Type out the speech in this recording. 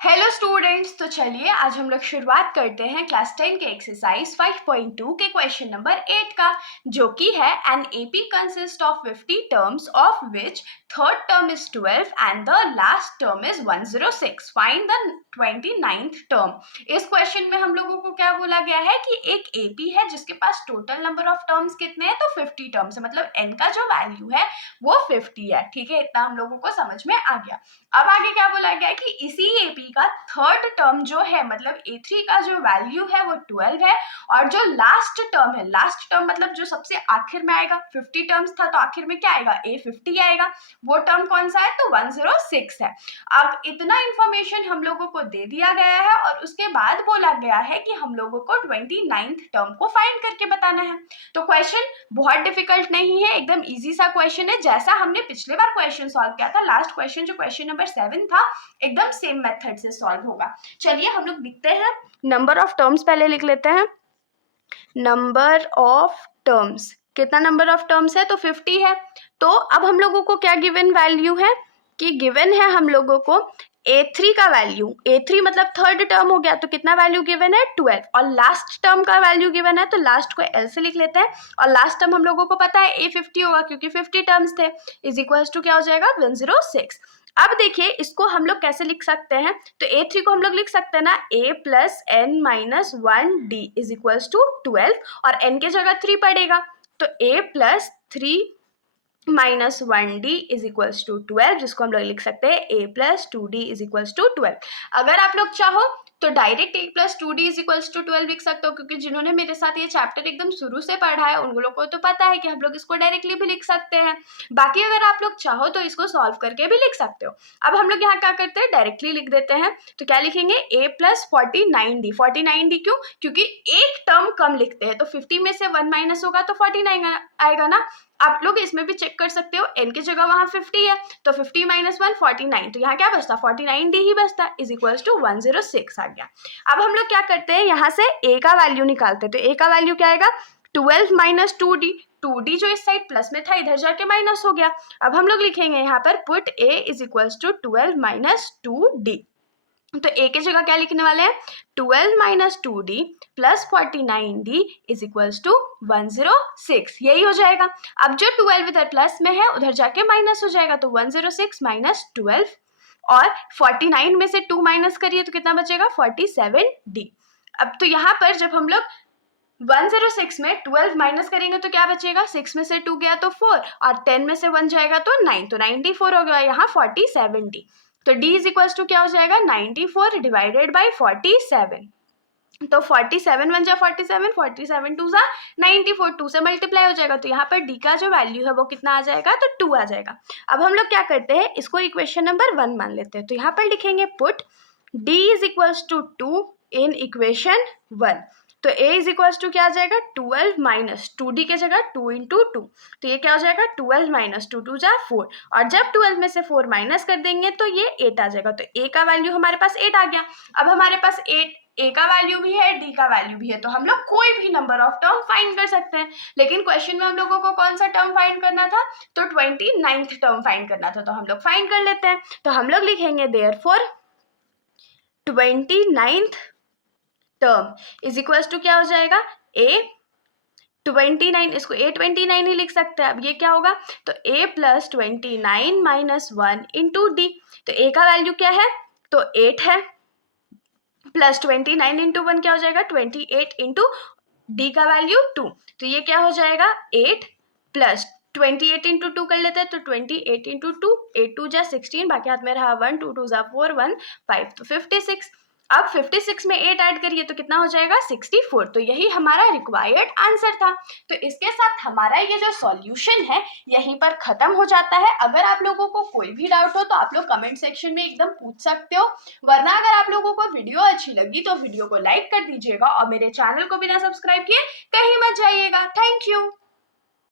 Hello students, तो चलिए आज हम लोग शुरुआत करते हैं क्लास 10 के एक्सरसाइज 5.2 के क्वेश्चन नंबर 8 का, जो कि है an AP consist of 50 terms of which third term is 12 and the last term is 106। Find the 29th term. इस क्वेश्चन में हम लोगों को क्या बोला गया है कि एक एपी है जिसके पास टोटल नंबर ऑफ टर्म्स कितने हैं, तो 50 टर्म्स है, मतलब एन का जो वैल्यू है वो 50 है। ठीक है, इतना हम लोगों को समझ में आ गया। अब आगे क्या बोला गया है कि इसी एपी का थर्ड टर्म जो है, मतलब A3 का जो वैल्यू है वो 12 है, और जो लास्ट टर्म है, लास्ट टर्म मतलब जो सबसे आखिर में आएगा, 50 टर्म्स था तो आखिर में क्या आएगा, A50 आएगा, वो टर्म कौन सा है, तो 106 है। अब इतना इंफॉर्मेशन हम लोगों को दे दिया गया है और उसके बाद बोला गया है कि हम लोगों को 29th टर्म को फाइंड करके बताना है। तो क्वेश्चन बहुत डिफिकल्ट नहीं है, एकदम इजी सा क्वेश्चन है, जैसा हमने पिछले बार क्वेश्चन सॉल्व किया था। लास्ट क्वेश्चन जो क्वेश्चन नंबर 7 था, एकदम सेम मेथड से सॉल्व होगा। चलिए हम लोग लिखते हैं नंबर ऑफ टर्म्स, पहले लिख लेते हैं नंबर ऑफ टर्म्स। कितना नंबर ऑफ टर्म्स है, तो 50 है। तो अब हम लोगों को क्या गिवन वैल्यू है कि गिवन है हम लोगों को A3 का वैल्यू, A3 मतलब थर्ड टर्म हो गया, तो कितना वैल्यू गिवन है, 12, और लास्ट टर्म का वैल्यू गिवन है, तो लास्ट को L से लिख लेते हैं, और लास्ट टर्म हम लोगों को पता है A50 होगा क्योंकि 50 टर्म्स थे, इज इक्वल्स टू क्या हो जाएगा, 106। अब देखिए इसको हम लोग कैसे लिख सकते हैं, तो A3 को हम लोग लिख सकते हैं ना, A plus N minus 1D is equals to 12, और n के जगह 3 पड़ेगा, तो A plus 3 minus 1D is equals to 12, जिसको हम लोग लिख सकते हैं A plus 2D is equals to 12। अगर आप लोग चाहो तो direct A plus 2D is equals to 12 लिख सकते हो, क्योंकि जिन्होंने मेरे साथ ये चैप्टर एकदम शुरू से पढ़ा है उन लोगों को तो पता है कि हम लोग इसको डायरेक्टली भी लिख सकते हैं। बाकी अगर आप लोग चाहो तो इसको सॉल्व करके भी लिख सकते हो। अब हम लोग यहाँ क्या करते हैं, डायरेक्टली लिख देते हैं, तो क्या लिखेंगे, A प्लस 49D। 49D क्यों, क्योंकि एक टर्म कम लिखते हैं, तो 50 में से 1 माइनस होगा तो 49 आएगा ना। आप लोग इसमें भी चेक कर सकते हो, n की जगह वहां 50 है, तो 50 माइनस 1 49, तो यहाँ क्या बचता, 49D ही बचता, इज इक्वल्स टू 106 आ गया। अब हम लोग क्या करते हैं, यहाँ से a का वैल्यू निकालते हैं, तो a का वैल्यू क्या आएगा, 12 माइनस 2D। 2D जो इस साइड प्लस में था इधर जाके माइनस हो गया। अब हम लोग लिखेंगे यहाँ पर put a is equals to 12 minus 2D। तो a की जगह क्या लिखने वाले हैं, 12 minus 2D plus 49D is equals to 106, यही हो जाएगा। अब जो 12 इधर प्लस में है उधर जाके माइनस हो जाएगा, तो 106 माइनस 12, और 49 में से 2 माइनस करिए तो कितना बचेगा, 47D। अब तो यहाँ पर जब हम लोग 106 में 12 माइनस करेंगे तो क्या बचेगा, 6 में से 2 गया तो 4, और 10 में से 1 जाएगा तो 9, तो 94 हो गया यहाँ 47D। तो D इज इक्वल्स टू क्या हो जाएगा, 94 डिवाइडेड बाई 47, तो 47 1 जा 47, 47 2 जा 94, 2 से मल्टीप्लाई हो जाएगा, तो यहाँ पर D का जो वैल्यू है वो कितना आ जाएगा, तो 2 आ जाएगा। अब हम लोग क्या करते हैं, इसको इक्वेशन नंबर 1 मान लेते हैं, तो यहाँ पर लिखेंगे put D is equals to 2 in equation 1, तो A इज इक्वल्स टू क्या आ जाएगा, 12 माइनस 2D के जगह 2 इंटू 2, तो ये क्या हो जाएगा, 12 माइनस 2 2 जा 4, और जब 12 में से 4 माइनस कर देंगे तो ये 8 आ जाएगा, तो A का वैल्यू हमारे पास 8 आ गया। अब हमारे पास 8 A का वैल्यू भी है, D का वैल्यू भी है, तो हम लोग कोई भी नंबर ऑफ टर्म फाइंड कर सकते हैं। लेकिन क्वेश्चन में हम लोगों को कौन सा टर्म फाइंड करना था, तो 29th टर्म फाइंड करना था, तो हम लोग फाइंड कर लेते हैं। तो हम लोग लिखेंगे therefore 29th term is equals to क्या हो जाएगा, A29, इसको A29 ही लिख सकते हैं। अब ये क्या होगा, तो A plus 29 minus 1 into D, तो A का वैल्यू क्या है, तो 8 है, प्लस 29 इंटू 1 क्या हो जाएगा, 28 इंटू D का वैल्यू 2, तो ये क्या हो जाएगा, 8 प्लस 28 इंटू 2 कर लेते हैं, तो 28 इंटू 2, 8 2 जा 16, बाकी हाथ में रहा 1 2 2 जा 4 1 5, तो 56। अब 56 में 8 ऐड करिए तो कितना हो जाएगा, 64, तो यही हमारा रिक्वायर्ड आंसर था। तो इसके साथ हमारा ये जो सॉल्यूशन है यहीं पर खत्म हो जाता है। अगर आप लोगों को कोई भी डाउट हो तो आप लोग कमेंट सेक्शन में एकदम पूछ सकते हो, वरना अगर आप लोगों को वीडियो अच्छी लगी तो वीडियो को लाइक कर दीजिएगा, और मेरे चैनल को बिना सब्सक्राइब किए कहीं मत जाइएगा। Thank you.